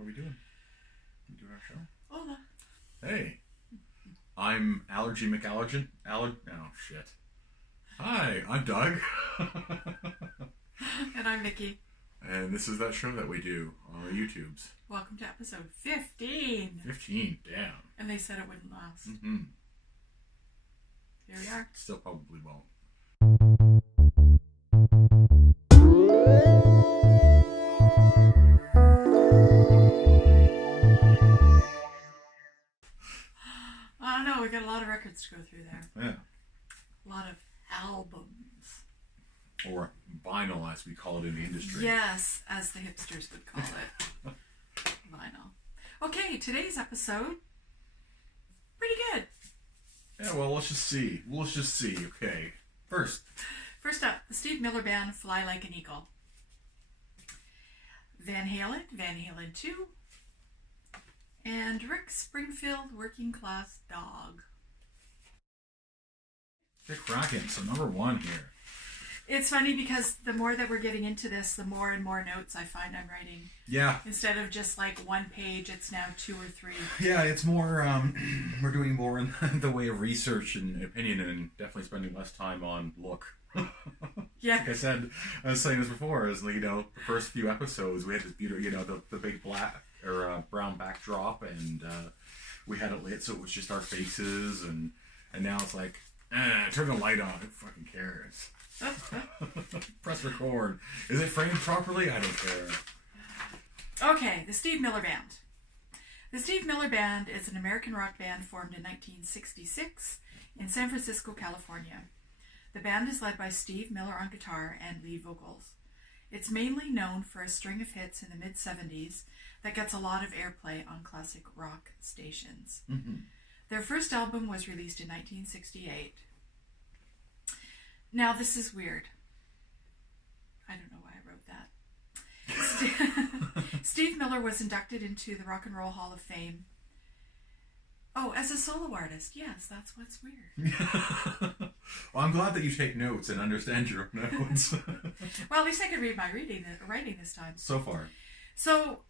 What are we doing? We doing our show? Hola. Hey, I'm Allergy McAllergen. Oh shit. Hi, I'm Doug. And I'm Vicky. And this is that show that we do on the YouTubes. Welcome to episode 15. 15, damn. And they said it wouldn't last. Mm-hmm. Here we are. Still probably won't. I don't know, we got a lot of records to go through there. Yeah. A lot of albums. Or vinyl, as we call it in the industry. Yes, as the hipsters would call it. Vinyl. Okay, today's episode, pretty good. Yeah, well, let's just see. Okay. First up, the Steve Miller Band, Fly Like an Eagle. Van Halen 2. And Rick Springfield, Working Class Dog. Get cracking. So number one here. It's funny because the more that we're getting into this, the more and more notes I find I'm writing. Yeah. Instead of just like one page, it's now 2 or 3. Yeah, it's more, we're doing more in the way of research and opinion and definitely spending less time on look. Yeah. Like I was saying this before, is the first few episodes, we had this beautiful, the big black or brown backdrop, and we had it lit so it was just our faces, and now it's like, turn the light on, who fucking cares? Press record. Is it framed properly? I don't care. Okay, the Steve Miller Band. The Steve Miller Band is an American rock band formed in 1966 in San Francisco, California. The band is led by Steve Miller on guitar and lead vocals. It's mainly known for a string of hits in the mid-70s that gets a lot of airplay on classic rock stations. Mm-hmm. Their first album was released in 1968. Now, this is weird. I don't know why I wrote that. Steve Miller was inducted into the Rock and Roll Hall of Fame. Oh, as a solo artist. Yes, that's what's weird. Well, I'm glad that you take notes and understand your notes. Well, at least I could read my writing this time. So far. So,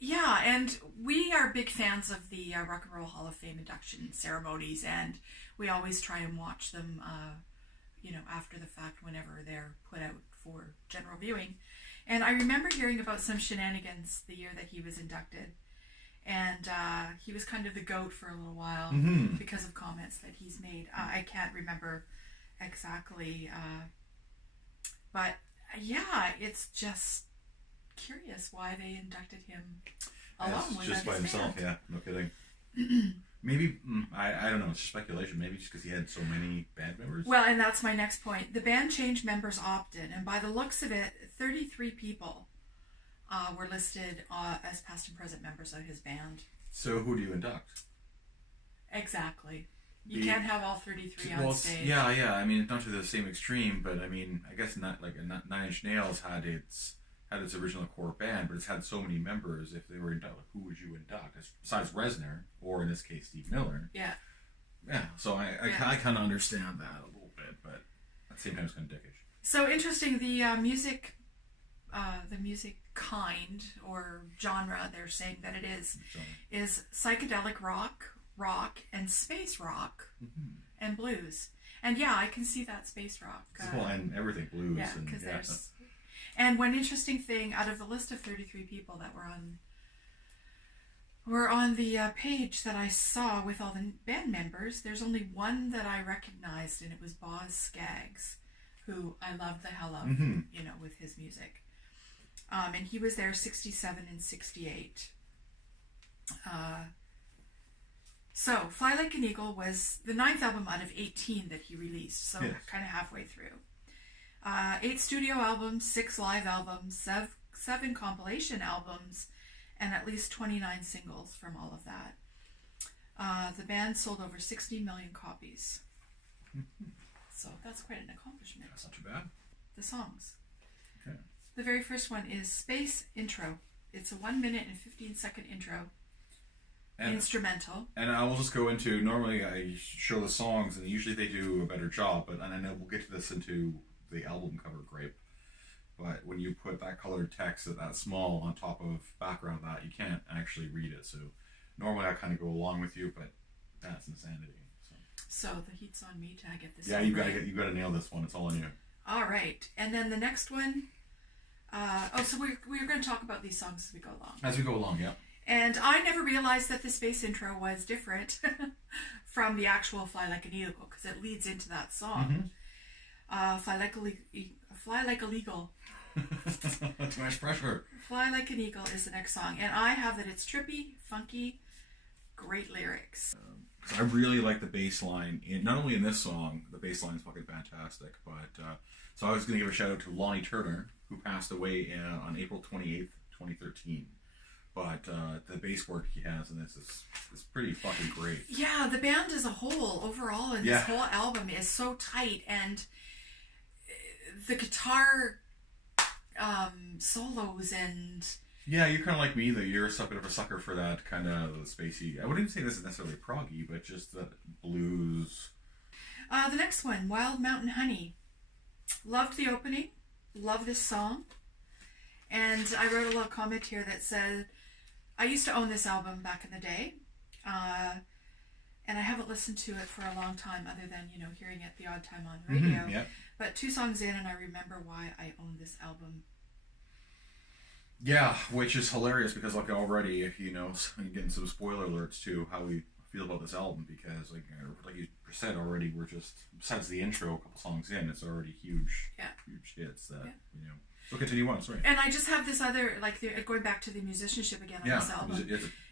yeah, and we are big fans of the Rock and Roll Hall of Fame induction ceremonies, and we always try and watch them after the fact whenever they're put out for general viewing. And I remember hearing about some shenanigans the year that he was inducted. And he was kind of the goat for a little while because of comments that he's made. I can't remember exactly. But yeah, it's just curious why they inducted him alone with just by himself, band. yeah, no kidding. Maybe, I don't know, it's speculation, maybe just because he had so many band members? Well, and that's my next point. The band changed members often, and by the looks of it, 33 people were listed as past and present members of his band. So who do you induct? Exactly. You can't have all 33 on stage. Yeah, I mean, not to the same extreme, but I mean, I guess not like Nine Inch Nails had its original core band, but it's had so many members. If they were inducted, who would you induct besides Reznor, or in this case Steve Miller? Yeah. So I kind of understand that a little bit, but at the same time it's kind of dickish. So interesting. The music kind or genre they're saying that it is psychedelic rock and space rock and blues. And yeah, I can see that space rock. Well, and everything blues. Yeah, because there's. And one interesting thing, out of the list of 33 people that were on the page that I saw with all the band members, there's only one that I recognized, and it was Boz Scaggs, who I love the hell of, with his music. And he was there 67 and 68. So, Fly Like an Eagle was the 9th album out of 18 that he released, so kind of halfway through. 8 studio albums, 6 live albums, 7 compilation albums, and at least 29 singles from all of that. The band sold over 60 million copies. So that's quite an accomplishment. That's not too bad. The songs. Okay. The very first one is Space Intro. It's a 1 minute and 15-second intro. Instrumental. And I will just go into, normally I show the songs, and usually they do a better job, and I know we'll get to this into the album cover grape, but when you put that colored text that small on top of background that, you can't, and actually read it. So normally I kind of go along with you, but that's insanity. So the heat's on me to get this. Yeah, you gotta nail this one. It's all on you. All right, and then the next one. So we're going to talk about these songs as we go along. As we go along, yeah. And I never realized that the space intro was different from the actual "Fly Like an Eagle" because it leads into that song. Fly like a eagle. Too much pressure. Fly Like an Eagle is the next song, and I have that it's trippy, funky, great lyrics. I really like the bass line. Not only in this song, the bass line is fucking fantastic, but so I was going to give a shout out to Lonnie Turner, who passed away on April 28th, 2013. But the bass work he has in this is pretty fucking great. Yeah, the band as a whole, overall, and this whole album is so tight, and the guitar solos and... Yeah, you're kind of like me, though. You're a bit of a sucker for that kind of spacey... I wouldn't even say this is necessarily proggy, but just the blues. The next one, Wild Mountain Honey. Loved the opening. Love this song. And I wrote a little comment here that said, I used to own this album back in the day. And I haven't listened to it for a long time other than, hearing it the odd time on radio. Yeah. But 2 songs in and I remember why I owned this album. Yeah, which is hilarious because already, I'm getting some spoiler alerts to how we feel about this album because like you said already, we're just, besides the intro, a couple songs in, it's already huge hits that, So continue on, sorry. And I just have this other, going back to the musicianship again on this album.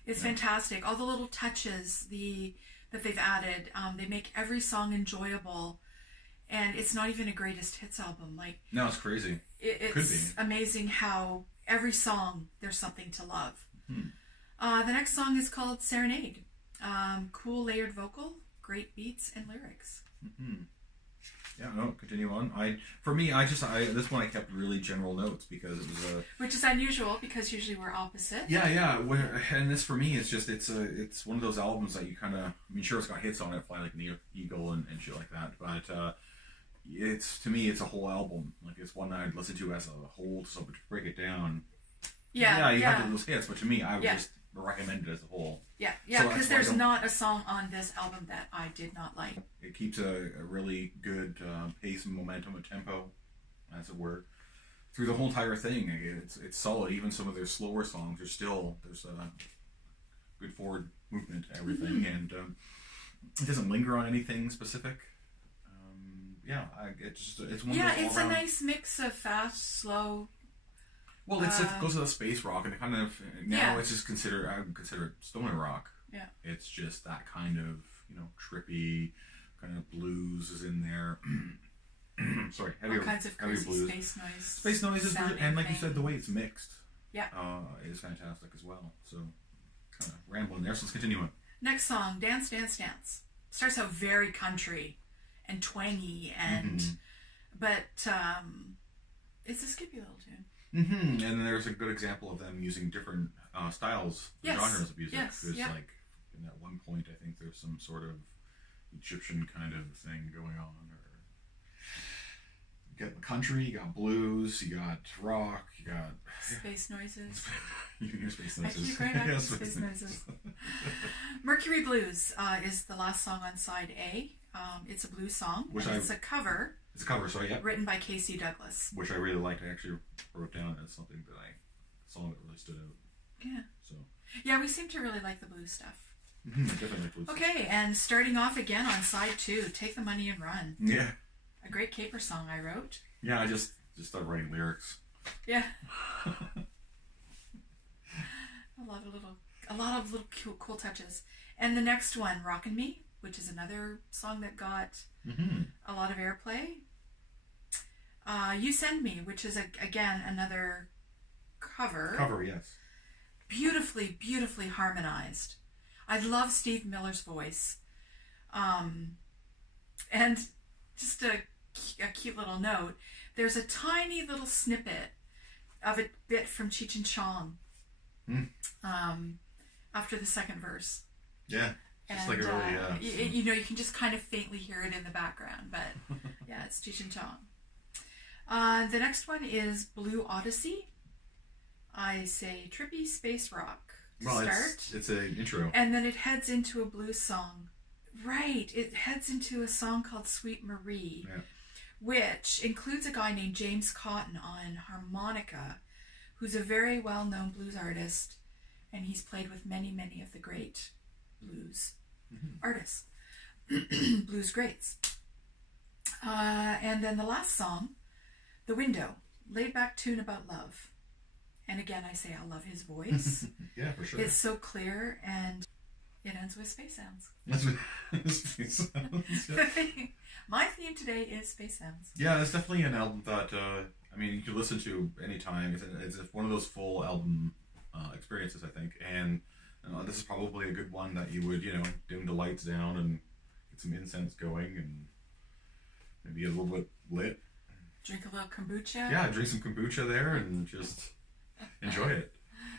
It's fantastic. All the little touches that they've added, they make every song enjoyable. And it's not even a greatest hits album. No, it's crazy. It's amazing how every song there's something to love. The next song is called Serenade. Cool layered vocal, great beats and lyrics. Yeah, no, continue on. This one I kept really general notes because it was which is unusual because usually we're opposite. Yeah. And this for me, it's one of those albums that you kind of, sure it's got hits on it, Fly Like an Eagle and shit like that, but to me it's a whole album. It's one that I'd listen to as a whole. So to break it down, you have those hits, but to me I would just recommend it as a whole. Because there's not a song on this album that I did not like. It keeps a really good pace and momentum and tempo, as it were, through the whole entire thing. It's solid. Even some of their slower songs there's a good forward movement to everything, and it doesn't linger on anything specific. It's one of those it's a nice mix of fast, slow. Well, it goes to the space rock, and it kind of it's just I would consider it stoner rock. Yeah, it's just that kind of trippy kind of blues is in there. Sorry, heavy blues, space noise, and like you said, the way it's mixed, is fantastic as well. So, kind of rambling there. So let's continue on. Next song, Dance, Dance, Dance. Starts out very country and twangy, and but it's a skippy little tune. And there's a good example of them using different styles, genres of music. There's in at one point, I think there's some sort of Egyptian kind of thing going on. Or you got country, you got blues, you got rock, you got space noises. You can hear space noises. I keep going back to space noises. Mercury Blues is the last song on side A. It's a blues song. It's a cover. It's a cover, sorry, yeah. Written by Casey Douglas. Which I really liked. I actually wrote down as something that a song that really stood out. Yeah. So. Yeah, we seem to really like the blues stuff. Definitely blues. Okay, and starting off again on side 2, Take the Money and Run. Yeah. A great caper song I wrote. Yeah, I just started writing lyrics. Yeah. a lot of little cool touches. And the next one, Rockin' Me, which is another song that got a lot of airplay. You Send Me, which is again another cover. Cover, yes. Beautifully, beautifully harmonized. I love Steve Miller's voice. And just a cute little note. There's a tiny little snippet of a bit from Cheech and Chong after the second verse. Yeah. Just like a really, you can just kind of faintly hear it in the background, but yeah, it's Cheech and Chong. The next one is Blue Odyssey. I say trippy space rock. to start. It's an intro. And then it heads into a blues song. Right. It heads into a song called Sweet Marie, which includes a guy named James Cotton on harmonica, who's a very well-known blues artist, and he's played with many, many of the great blues artists, blues greats. And then the last song, The Window, laid-back tune about love. And again, I say I love his voice. Yeah, for sure. It's so clear, and it ends with space sounds. Space sounds. Yeah. My theme today is space sounds. Yeah, it's definitely an album that I mean you can listen to anytime. It's one of those full album experiences, I think. And this is probably a good one that you would dim the lights down and get some incense going and maybe get a little bit lit. Drink a little kombucha. Yeah, drink some kombucha there and just enjoy it.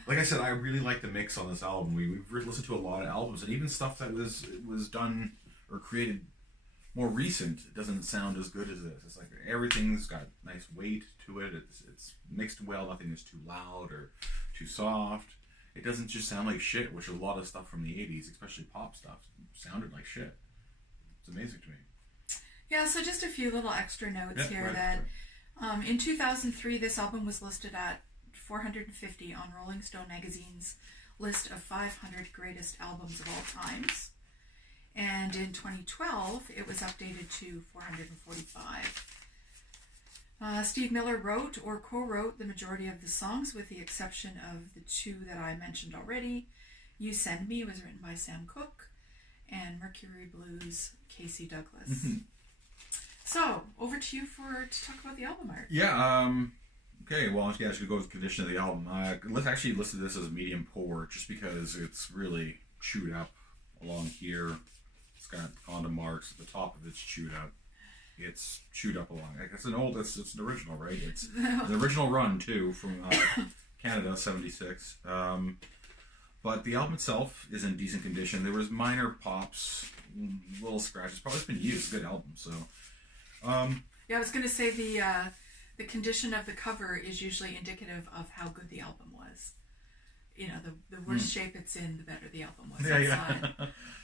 Like I said, I really like the mix on this album. We've listened to a lot of albums, and even stuff that was done or created more recent, it doesn't sound as good as this. It's like everything's got nice weight to it. It's mixed well. Nothing is too loud or too soft. It doesn't just sound like shit, which a lot of stuff from the 80s, especially pop stuff, sounded like shit. It's amazing to me. Yeah, so just a few little extra notes here. In 2003, this album was listed at 450 on Rolling Stone magazine's list of 500 greatest albums of all times. And in 2012, it was updated to 445. Steve Miller wrote or co-wrote the majority of the songs, with the exception of the two that I mentioned already. You Send Me was written by Sam Cooke, and Mercury Blues, Casey Douglas. Mm-hmm. So, over to you to talk about the album art. Yeah, okay, well, I should go with the condition of the album. Let's actually listen to this as medium pour, just because it's really chewed up along here. It's got Honda marks. At the top of it's chewed up. It's chewed up along. It's an original, right? It's an original run, too, from Canada, 76. But the album itself is in decent condition. There was minor pops, little scratches. Probably been used. Good album, so... yeah, I was going to say the condition of the cover is usually indicative of how good the album was. You know, the worse shape it's in, the better the album was. Yeah.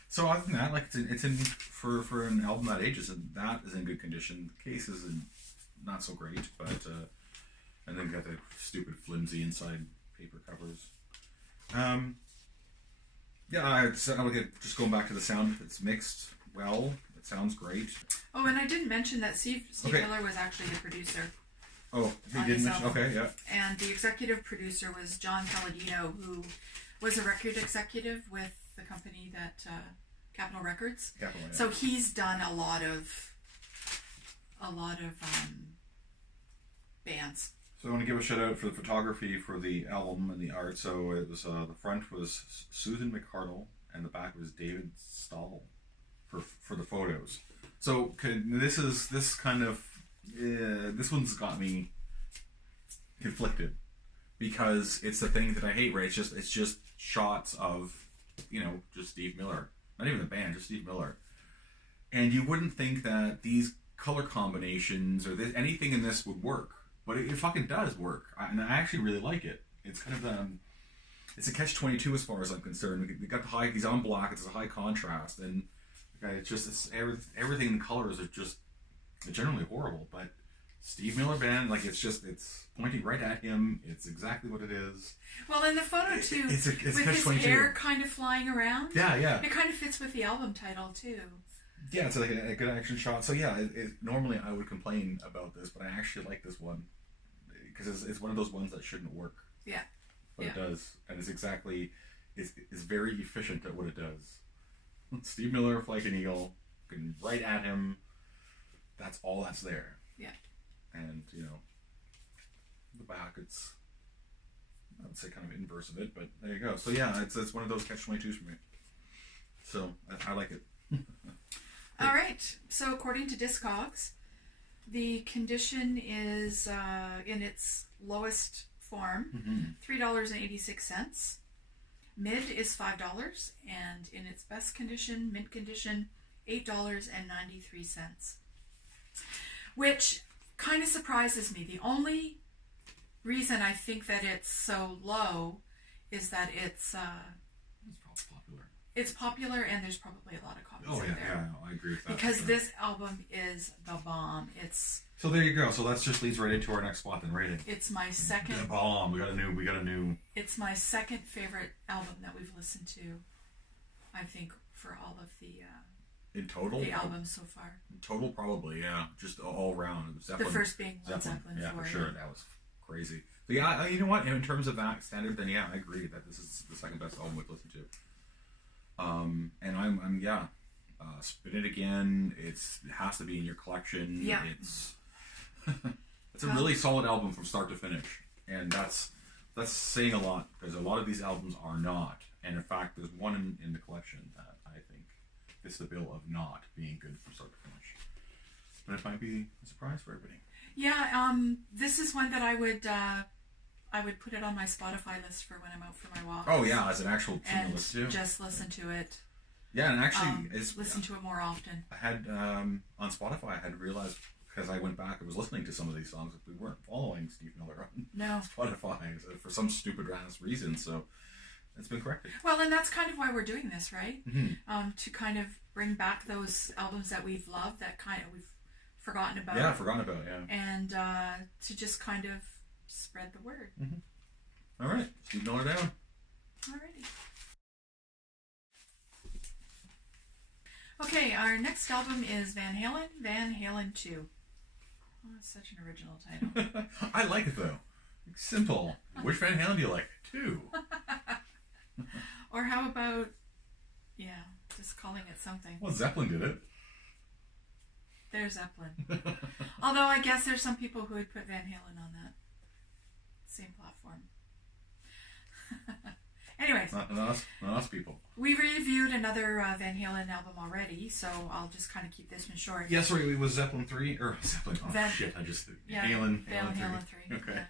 So other than that, like it's in for an album that age, that is in good condition. The case is not so great, but and then got the stupid flimsy inside paper covers. Yeah, I would get just going back to the sound. It's mixed well. It sounds great. Oh, and I didn't mention that Steve Miller was actually the producer. Oh, he did mention. Okay, yeah. And the executive producer was John Palladino, who was a record executive with the company that Capitol Records. Capitol, yeah. So he's done a lot of bands. So I want to give a shout out for the photography for the album and the art. So it was the front was Susan McCardle and the back was David Stahl for the photos. So this one's got me conflicted because it's the thing that I hate. Right? It's just shots of just Steve Miller, not even the band, just Steve Miller. And you wouldn't think that these color combinations or anything in this would work. But it fucking does work, and I actually really like it. It's kind of it's a catch-22 as far as I'm concerned. We got the high. He's on black. It's a high contrast, and everything in colors are just generally horrible. But Steve Miller Band, it's pointing right at him. It's exactly what it is. Well, in the photo too, it's with his hair kind of flying around. Yeah. It kind of fits with the album title too. Yeah, it's like a good action shot. So yeah, normally I would complain about this, but I actually like this one because it's one of those ones that shouldn't work. Yeah. But it does, and it's very efficient at what it does. Steve Miller, like an eagle, looking right at him. That's all that's there. Yeah. And the back, it's I would say kind of inverse of it, but there you go. So yeah, it's one of those catch-22s for me. So I like it. All right. So according to Discogs, the condition is in its lowest form, $3.86. Mid is $5, and in its best condition, mint condition, $8.93. Which kind of surprises me. The only reason I think that it's so low is that it's probably popular. It's popular, and there's probably a lot of copies Oh out yeah, there. yeah, no, I agree with that. Because for sure. this album is the bomb. So there you go. So that just leads right into our next spot then, rating. It's my second. The bomb. We got a new. It's my second favorite album that we've listened to. I think for all of In total. the albums so far. In total, probably, yeah. Just all around. It was The Zeppelin. first being Led Zeppelin. Yeah, 4, for sure. That was crazy. But yeah, you know what? In terms of that standard, then yeah, I agree that this is the second best album we've listened to. And I'm Spin It Again. It has to be in your collection. Yeah. It's a really solid album from start to finish, and that's saying a lot because a lot of these albums are not. And in fact, there's one in the collection that I think fits the bill of not being good from start to finish. But it might be a surprise for everybody. Yeah, this is one that I would put it on my Spotify list for when I'm out for my walk. Oh yeah, as an actual tune and to listen to. just listen to it. Yeah, and actually, listen to it more often. I had on Spotify. I had realized because I went back and was listening to some of these songs that we weren't following Steve Miller on Spotify for some stupid ass reason. So it's been corrected. Well, and that's kind of why we're doing this, right? Mm-hmm. To kind of bring back those albums that we've loved, that kind of we've forgotten about. Yeah, forgotten about. Yeah. And to just kind of spread the word. Mm-hmm. All right, Steve Miller down. Alrighty. Okay, our next album is Van Halen 2. Oh, that's such an original title. I like it though. It's simple. Which Van Halen do you like? 2. Or how about, just calling it something. Well, Zeppelin did it. There's Zeppelin. Although I guess there's some people who would put Van Halen on that same platform. Anyways. Not us people. We've reviewed another Van Halen album already, so I'll just kind of keep this one short. Yeah, sorry, it was Zeppelin 3? Or Zeppelin, shit, Halen 3. Okay.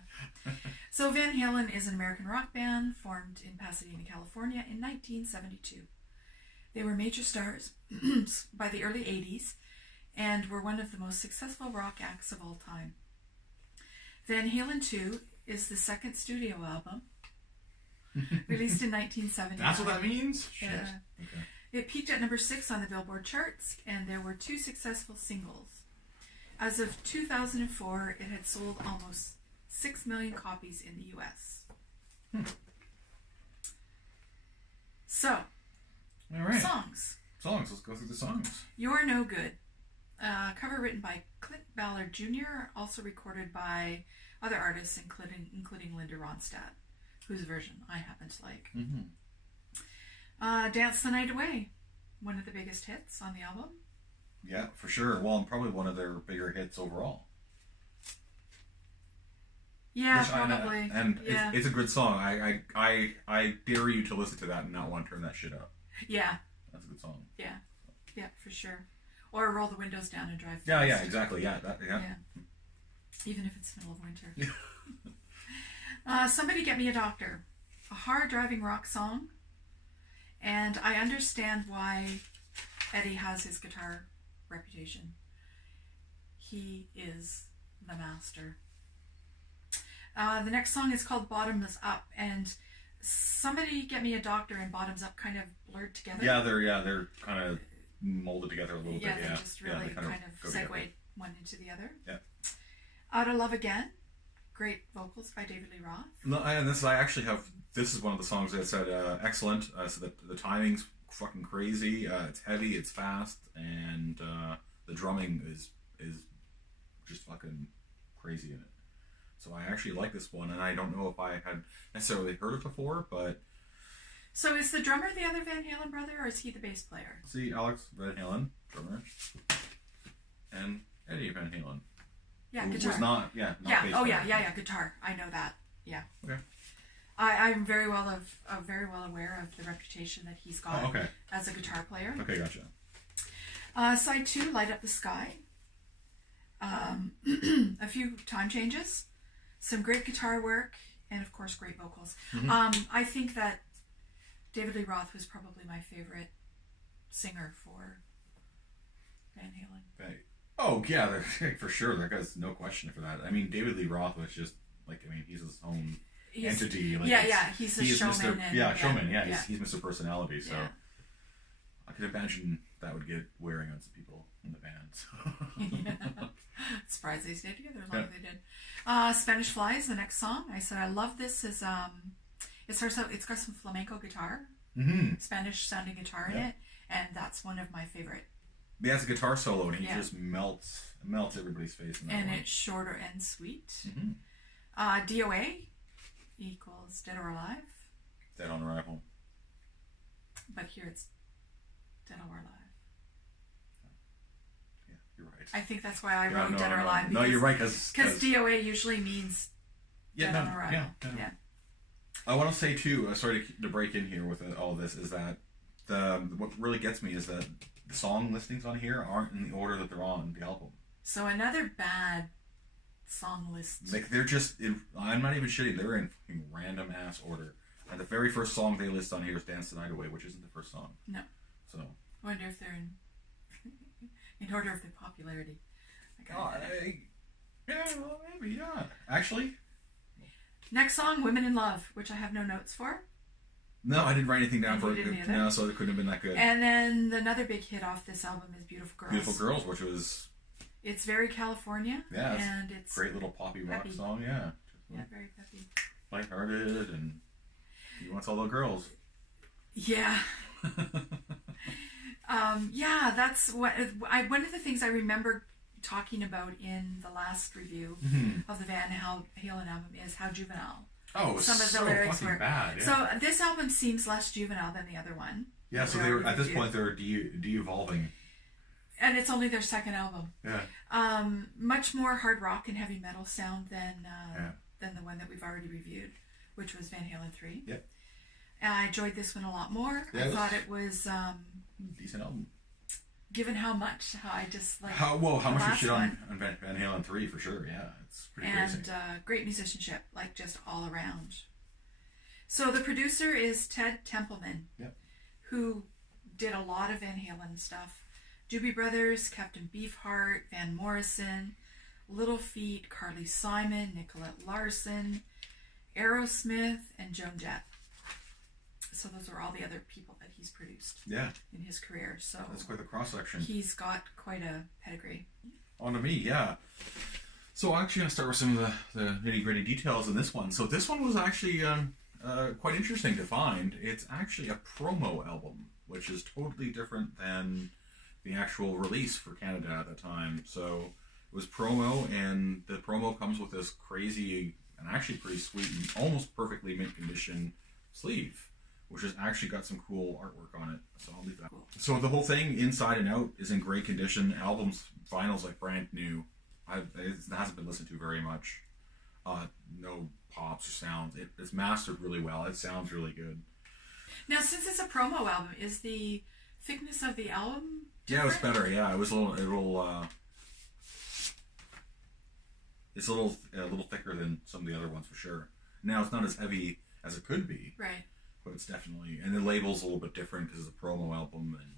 Yeah. So Van Halen is an American rock band formed in Pasadena, California in 1972. They were major stars by the early 80s and were one of the most successful rock acts of all time. Van Halen 2 is the second studio album released in 1979. That's what that means? Shit. Yeah. Okay. It peaked at number 6 on the Billboard charts, and there were 2 successful singles. As of 2004, it had sold almost 6 million copies in the U.S. So, all right. Songs. Let's go through the songs. You're No Good. Cover written by Clint Ballard Jr., also recorded by other artists, including Linda Ronstadt, whose version I happen to like. Mm-hmm. Dance the Night Away, one of the biggest hits on the album. Yeah, for sure. Well, probably one of their bigger hits overall. Yeah, probably. It's a good song. I dare you to listen to that and not want to turn that shit up. Yeah. That's a good song. Yeah, for sure. Or roll the windows down and drive fast. Yeah, exactly. Yeah. Even if it's middle of winter. Somebody Get Me a Doctor. A hard-driving rock song. And I understand why Eddie has his guitar reputation. He is the master. The next song is called Bottoms Up, and Somebody Get Me a Doctor and Bottoms Up kind of blurred together. Yeah, they're kind of molded together a little bit. They just really kind of segued one into the other. Yeah. Out of Love Again. Great vocals by David Lee Roth. No, and this is one of the songs that said excellent. So the timing's fucking crazy. It's heavy, it's fast, and the drumming is just fucking crazy in it. So I actually like this one, and I don't know if I had necessarily heard it before, but... So is the drummer the other Van Halen brother, or is he the bass player? See, Alex Van Halen, drummer, and Eddie Van Halen. Yeah, guitar. Was not bass player. Guitar. I know that. Yeah. Okay. I'm very well aware of the reputation that he's got as a guitar player. Okay, gotcha. Side 2, Light Up the Sky. A few time changes, some great guitar work, and of course great vocals. Mm-hmm. I think that David Lee Roth was probably my favorite singer for Van Halen. Right. Oh yeah, for sure. There's no question for that. I mean, David Lee Roth was just he's his own entity. Like yeah. He's a showman. Showman. Yeah, he's Mr. Personality. So I could imagine that would get wearing on some people in the band. So. Surprised they stayed together as long as they did. Spanish Fly is the next song. I said I love this. It's got some flamenco guitar, Spanish sounding guitar in it, and that's one of my favorite. Yeah, it's a guitar solo, and he just melts everybody's face in that one. And it's shorter and sweet. DOA equals Dead or Alive. Dead on Arrival. But here it's Dead or Alive. Yeah, you're right. I think that's why I wrote Dead or Alive. No, you're right, because DOA usually means Dead on Arrival. Yeah. I want to say too, sorry to break in here with all this, is that what really gets me is that the song listings on here aren't in the order that they're on the album. So another bad song list. Like they're just, I'm not even shitting, they're in fucking random ass order. And the very first song they list on here is Dance the Night Away, which isn't the first song. No. So. I wonder if they're in order of their popularity. Well, maybe, yeah. Actually. Next song, Women in Love, which I have no notes for. No, I didn't write anything down for it. No, so it couldn't have been that good. And then another big hit off this album is Beautiful Girls. Beautiful Girls, which was... It's very California. Yeah, and it's great little poppy rock song, yeah. Yeah, very peppy. Lighthearted, and he wants all the girls. Yeah. That's what... one of the things I remember talking about in the last review of the Van Halen album is how juvenile some of the lyrics were. Bad, yeah. So this album seems less juvenile than the other one. Yeah, so they were at this point they're de-evolving. And it's only their second album. Yeah. Much more hard rock and heavy metal sound than the one that we've already reviewed, which was Van Halen 3. Yeah. And I enjoyed this one a lot more. Yeah, I thought it was decent album. Given how much I just like how much you shit on Van Halen 3 for sure. Yeah, it's pretty crazy. And great musicianship, like just all around. So the producer is Ted Templeman, who did a lot of Van Halen stuff. Doobie Brothers, Captain Beefheart, Van Morrison, Little Feat, Carly Simon, Nicolette Larson, Aerosmith, and Joan Jett. So those are all the other people that he's produced in his career. So that's quite the cross-section. He's got quite a pedigree. On to me, yeah. So I'm actually going to start with some of the nitty-gritty details in this one. So this one was actually quite interesting to find. It's actually a promo album, which is totally different than the actual release for Canada at the time. So it was promo, and the promo comes with this crazy and actually pretty sweet and almost perfectly mint condition sleeve, which has actually got some cool artwork on it. So I'll leave that. So the whole thing, inside and out, is in great condition. Album's vinyl's like brand new. It hasn't been listened to very much. No pops or sounds. It's mastered really well. It sounds really good. Now, since it's a promo album, is the thickness of the album different? Yeah, it was better. Yeah, it was it's a little thicker than some of the other ones for sure. Now it's not as heavy as it could be. Right. But it's definitely, and the label's a little bit different because it's a promo album. And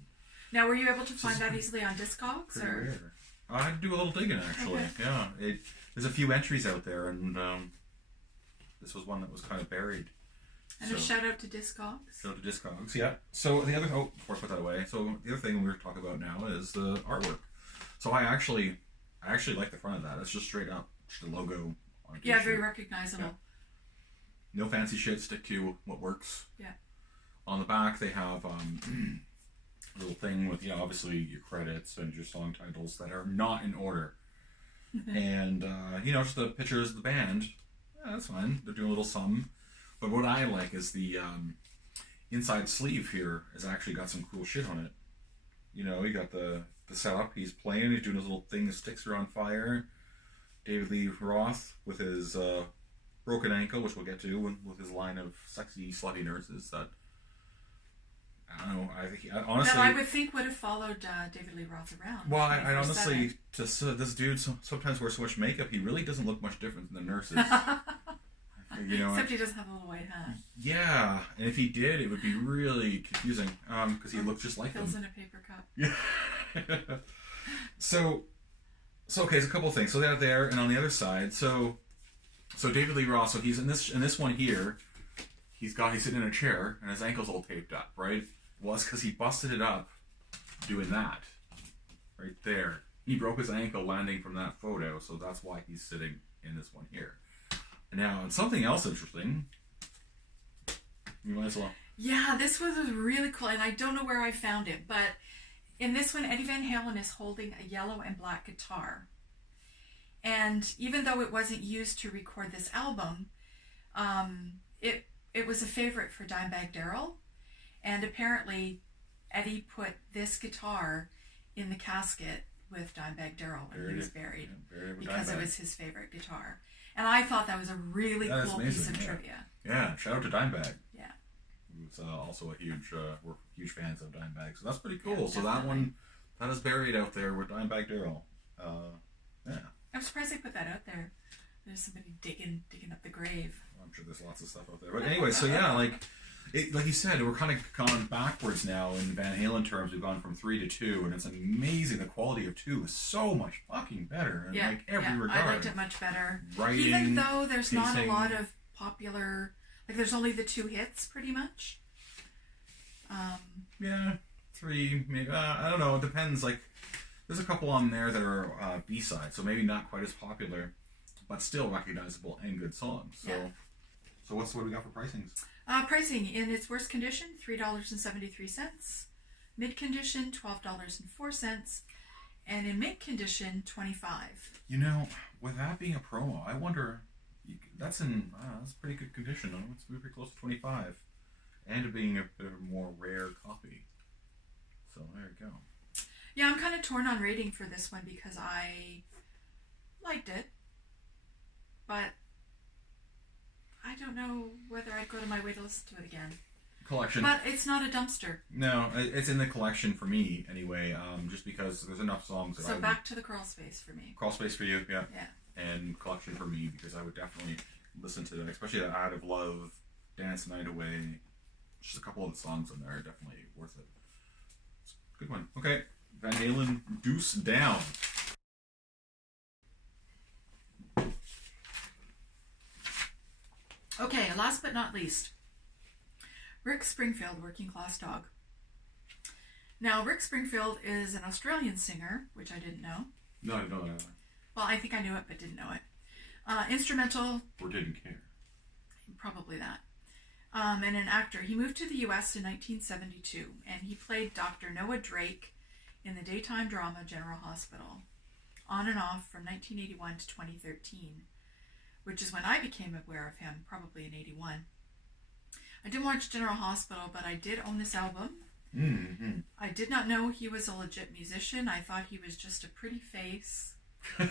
now, were you able to find that easily on Discogs? Pretty rare. I had to do a little digging actually. Okay. Yeah, there's a few entries out there, and this was one that was kind of buried. And a shout out to Discogs. Shout out to Discogs, yeah. So the other, before I put that away, so the other thing we're talking about now is the artwork. So I actually like the front of that. It's just straight up, just a logo on a t-shirt. Yeah, very recognizable. Yeah. No fancy shit. Stick to what works. Yeah. On the back, they have a little thing with obviously your credits and your song titles that are not in order, and just the pictures of the band. Yeah, that's fine. They're doing a little something. But what I like is the inside sleeve here has actually got some cool shit on it. You got the setup. He's playing. He's doing his little thing. His sticks are on fire. David Lee Roth with his broken ankle, which we'll get to, with his line of sexy, slutty nurses that, I don't know, honestly... That I would think would have followed David Lee Roth around. Well, I honestly, this dude sometimes wears so much makeup, he really doesn't look much different than the nurses. Except he doesn't have a little white hat. Yeah, and if he did, it would be really confusing, because he looks just like him. Fills in a paper cup. Yeah. So okay, there's a couple of things. So they're there, and on the other side, so So David Lee Roth. So he's in this one here. He's sitting in a chair and his ankle's all taped up. Right. Well, it's because he busted it up doing that. Right there. He broke his ankle landing from that photo. So that's why he's sitting in this one here. Now, and something else interesting. You might as well. Yeah, this was really cool, and I don't know where I found it, but in this one, Eddie Van Halen is holding a yellow and black guitar. And even though it wasn't used to record this album, it was a favorite for Dimebag Darrell, and apparently Eddie put this guitar in the casket with Dimebag Darrell when he was buried because it was his favorite guitar. And I thought that was a really cool piece of trivia. Yeah, shout out to Dimebag. Yeah. Who's also a huge, we're huge fans of Dimebag. So that's pretty cool. Yeah, so that one, that is buried out there with Dimebag Darrell. Yeah. I'm surprised they put that out there. There's somebody digging up the grave. I'm sure there's lots of stuff out there. But anyway, so yeah, like you said, we're kind of gone backwards now in Van Halen terms. We've gone from 3 to 2, and it's amazing. The quality of 2 is so much fucking better in every regard. I liked it much better. Writing, even though there's pacing. not a lot of popular, like there's only the 2 hits pretty much. Yeah, 3 maybe. I don't know. It depends. Like there's a couple on there that are B-sides, so maybe not quite as popular, but still recognizable and good songs. So, so what do we got for pricings? Pricing in its worst condition, $3.73. Mid condition, $12.04, and in mint condition, $25. You know, with that being a promo, I wonder. That's pretty good condition. It's pretty close to $25, and it being a bit of a more rare copy. So there you go. Yeah, I'm kind of torn on rating for this one because I liked it, but I don't know whether I'd go to my way to listen to it again. Collection. But it's not a dumpster. No, it's in the collection for me anyway, just because there's enough songs that So back to the crawl space for me. Crawl space for you, yeah. Yeah. And collection for me because I would definitely listen to that, especially that Out of Love, Dance the Night Away. Just a couple of the songs on there are definitely worth it. It's a good one. Okay, Van Halen, Deuce Down. Okay, last but not least, Rick Springfield, Working Class Dog. Now, Rick Springfield is an Australian singer, which I didn't know. No, I didn't know that. Well, I think I knew it, but didn't know it. Instrumental. Or didn't care. Probably that. And an actor. He moved to the U.S. in 1972, and he played Dr. Noah Drake in the daytime drama General Hospital, on and off from 1981 to 2013, which is when I became aware of him, probably in 81. I didn't watch General Hospital, but I did own this album. Mm-hmm. I did not know he was a legit musician. I thought he was just a pretty face who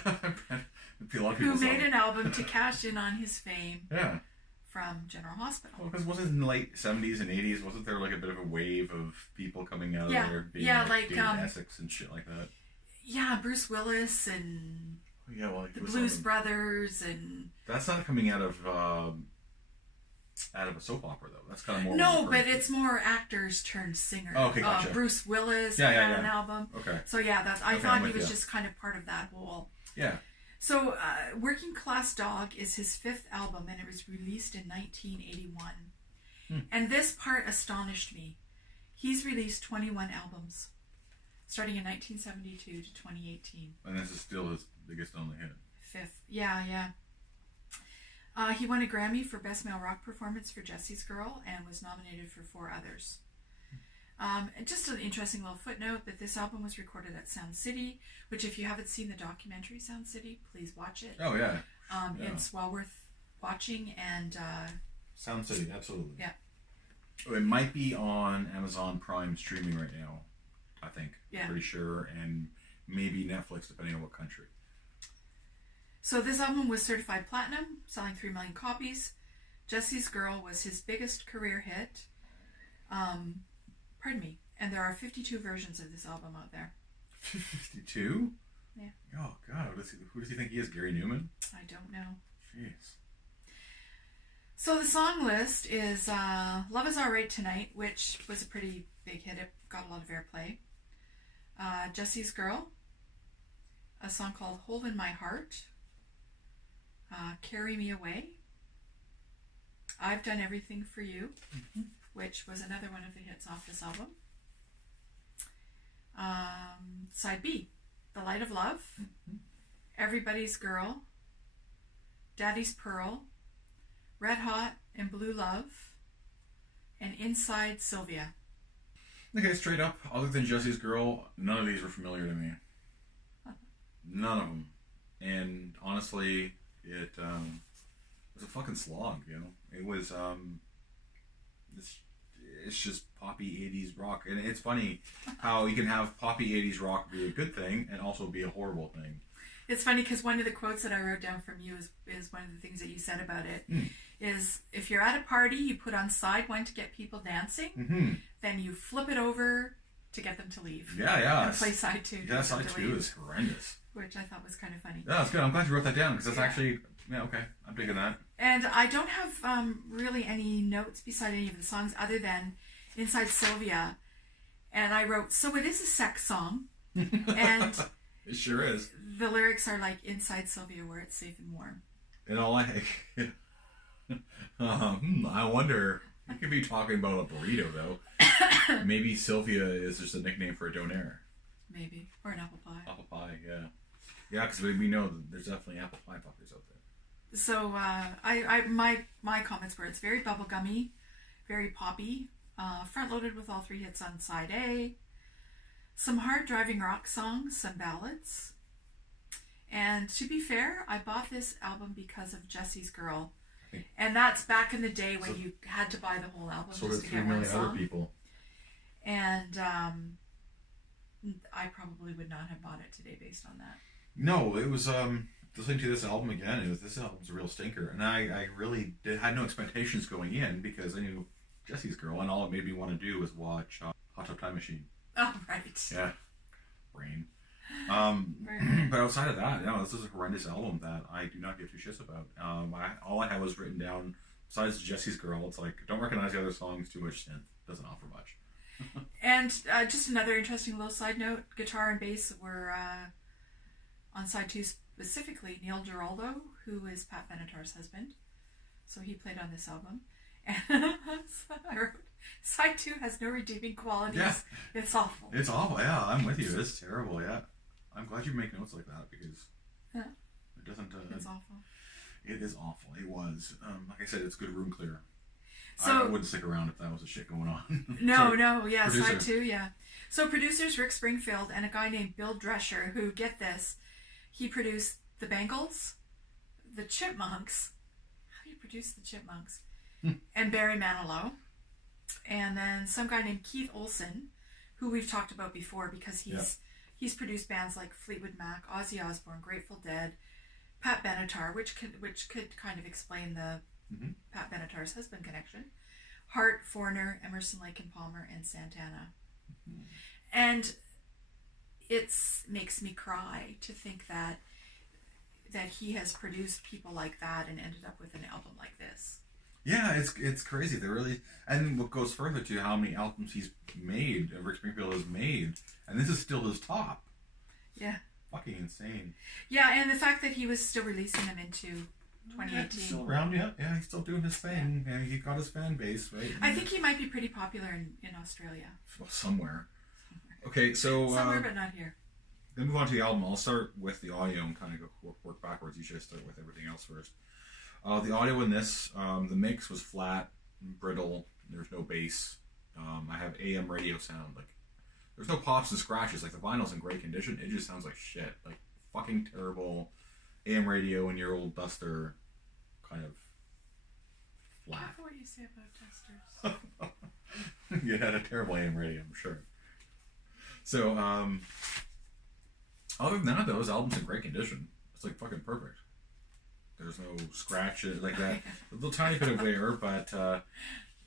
made an album to cash in on his fame. Yeah. From General Hospital. Well, because wasn't in the late 70s and 80s, wasn't there like a bit of a wave of people coming out of there being like David Essex and shit like that? Yeah, Bruce Willis and the Blues Brothers and... That's not coming out of a soap opera though. That's kind of more... No, but it's more actors turned singer. Oh, okay, gotcha. Bruce Willis had an album. Okay. So yeah, I thought he was just kind of part of that whole... Yeah. So, Working Class Dog is his 5th album, and it was released in 1981. And this part astonished me. He's released 21 albums, starting in 1972 to 2018. And this is still his biggest only hit. 5th. Yeah. He won a Grammy for Best Male Rock Performance for Jesse's Girl, and was nominated for 4 others. And just an interesting little footnote that this album was recorded at Sound City, which if you haven't seen the documentary Sound City, please watch it. Oh, yeah. It's well worth watching. And Sound City, absolutely. Yeah. It might be on Amazon Prime streaming right now, I think. Yeah. Pretty sure. And maybe Netflix, depending on what country. So this album was certified platinum, selling 3 million copies. Jesse's Girl was his biggest career hit. Pardon me. And there are 52 versions of this album out there. 52? Yeah. Oh, God. Who does he think he is? Gary Newman? I don't know. Jeez. So the song list is Love Is Alright Tonight, which was a pretty big hit. It got a lot of airplay. Jesse's Girl. A song called Hole in My Heart. Carry Me Away, I've Done Everything for You, which was another one of the hits off this album. Side B, The Light of Love, Everybody's Girl, Daddy's Pearl, Red Hot and Blue Love, and Inside Sylvia. Okay, straight up, other than Jesse's Girl, none of these were familiar to me. None of them. And honestly, it was a fucking slog, you know? It was, it's just poppy 80s rock. And it's funny how you can have poppy 80s rock be a good thing and also be a horrible thing. It's funny because one of the quotes that I wrote down from you is one of the things that you said about it is if you're at a party, you put on side one to get people dancing, then you flip it over to get them to leave. Yeah. And play side two. Yeah, side two is horrendous. Which I thought was kind of funny. Yeah, that's good. I'm glad you wrote that down because that's actually, okay. I'm digging that. And I don't have really any notes beside any of the songs other than Inside Sylvia. And I wrote, so it is a sex song. And it sure is. The lyrics are like Inside Sylvia where it's safe and warm. And all I wonder, you could be talking about a burrito though. Maybe Sylvia is just a nickname for a donair. Maybe. Or an apple pie. Apple pie, yeah. Yeah, because we know that there's definitely apple pie puppies out there. So my comments were it's very bubblegummy, very poppy, front loaded with all three hits on side A, some hard driving rock songs, some ballads. And to be fair, I bought this album because of Jesse's Girl. And that's back in the day when you had to buy the whole album so just to get one song. Other people. And I probably would not have bought it today based on that. No, it was listening to this album again. This album's a real stinker, and I really had no expectations going in because I knew Jesse's Girl, and all it made me want to do was watch Hot Tub Time Machine. Oh right. Yeah, Rain. But outside of that, this is a horrendous album that I do not give two shits about. All I had was written down. Besides Jesse's Girl, it's like don't recognize the other songs. Too much synth, doesn't offer much. And just another interesting little side note: guitar and bass were on side two, specifically Neil Giraldo, who is Pat Benatar's husband. So he played on this album. And I wrote, side two has no redeeming qualities. Yeah. It's awful. It's awful, yeah. I'm with you. It's terrible, yeah. I'm glad you make notes like that because it doesn't... it's awful. It is awful. It was. Like I said, it's good room clear. So, I wouldn't stick around if that was the shit going on. No, yeah, producer. Side two, yeah. So producers Rick Springfield and a guy named Bill Drescher, who, get this, he produced the Bangles, the Chipmunks. How do you produce the Chipmunks? And Barry Manilow. And then some guy named Keith Olsen, who we've talked about before because he's produced bands like Fleetwood Mac, Ozzy Osbourne, Grateful Dead, Pat Benatar, which could kind of explain the Pat Benatar's husband connection, Hart, Foreigner, Emerson, Lake and Palmer, and Santana. And it makes me cry to think that he has produced people like that and ended up with an album like this. Yeah, it's crazy. They really, and what goes further to how many albums he's made, Rick Springfield has made, and this is still his top. Yeah. Fucking insane. Yeah, and the fact that he was still releasing them into 2018. Yeah, he's still around, yeah, he's still doing his thing. Yeah, he got his fan base, right? I think he might be pretty popular in Australia. Well, somewhere. Okay, so... somewhere, but not here. Then move on to the album. I'll start with the audio and kind of go work backwards. Usually I start with everything else first. The audio in this, the mix was flat, brittle, there's no bass. I have AM radio sound. Like, there's no pops and scratches. Like, the vinyl's in great condition. It just sounds like shit. Like, fucking terrible AM radio in your old Duster, kind of flat. Careful what you say about Dusters. You had a terrible AM radio, I'm sure. So, other than that, though, this album's in great condition. It's, like, fucking perfect. There's no scratches like that. A little tiny bit of wear, but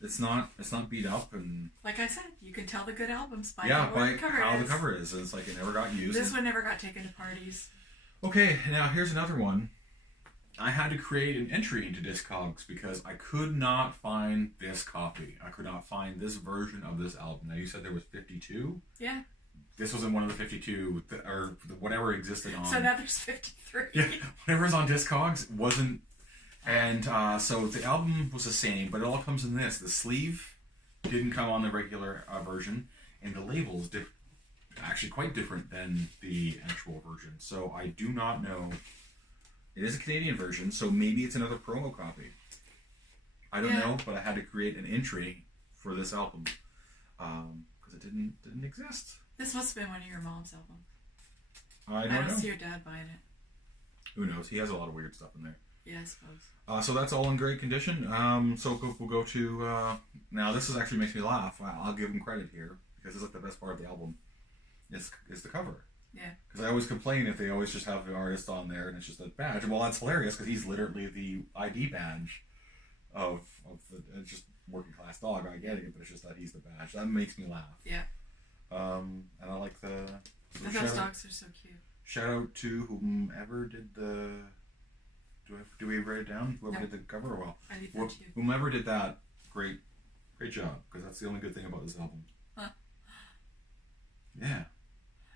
it's not beat up. And like I said, you can tell the good albums by how the cover is. It's like it never got used. This one never got taken to parties. Okay, now here's another one. I had to create an entry into Discogs because I could not find this copy. I could not find this version of this album. Now you said there was 52. Yeah. this wasn't one of the 52 or whatever existed on. So now there's 53. Yeah, whatever's on Discogs wasn't. And so the album was the same, but it all comes in this. The sleeve didn't come on the regular version, and the label's actually quite different than the actual version. So I do not know. It is a Canadian version, so maybe it's another promo copy. I don't know, but I had to create an entry for this album because it didn't exist. This must have been one of your mom's albums. I don't know. see your dad buying it. Who knows? He has a lot of weird stuff in there. Yeah, I suppose. So that's all in great condition. So we'll go to now. This is actually makes me laugh. I'll give him credit here because it's like the best part of the album. Is the cover. Yeah. Because I always complain if they always just have the artist on there and it's just a badge. Well, that's hilarious because he's literally the ID badge of the just working class dog. I get it, but it's just that he's the badge. That makes me laugh. Yeah. And I like the. Those dogs are so cute. Shout out to whomever did the. Do we write it down? Whoever did the cover? Well, I leave that to you. Whomever did that, great job. Because that's the only good thing about this album. Huh. Yeah.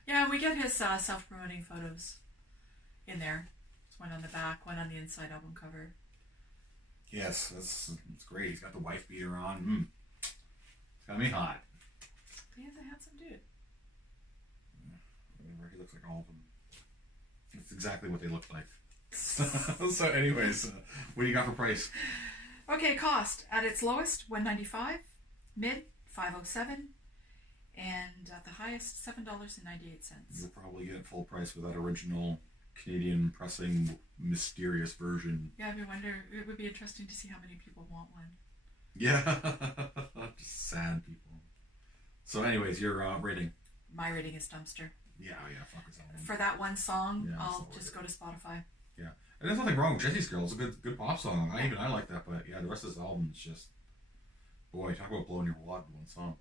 Yeah, we get his self-promoting photos in there. There's one on the back, one on the inside album cover. Yes, that's great. He's got the wife beater on. It's got me hot. He's a handsome dude. He looks like all of them. It's exactly what they look like. So anyways, what do you got for price? Okay, cost. At its lowest, $195. Mid, $507. And at the highest, $7.98. You'll probably get full price with that original Canadian pressing mysterious version. Yeah, I wonder, it would be interesting to see how many people want one. Yeah. Just sad people. So anyways, your rating. My rating is dumpster. Yeah, fuck this album. For that one song, Yeah, I'll just go to Spotify. Yeah. And there's nothing wrong with Jesse's Girl. It's a good pop song. I like that, but yeah, the rest of this album is just, boy, talk about blowing your wad with one song.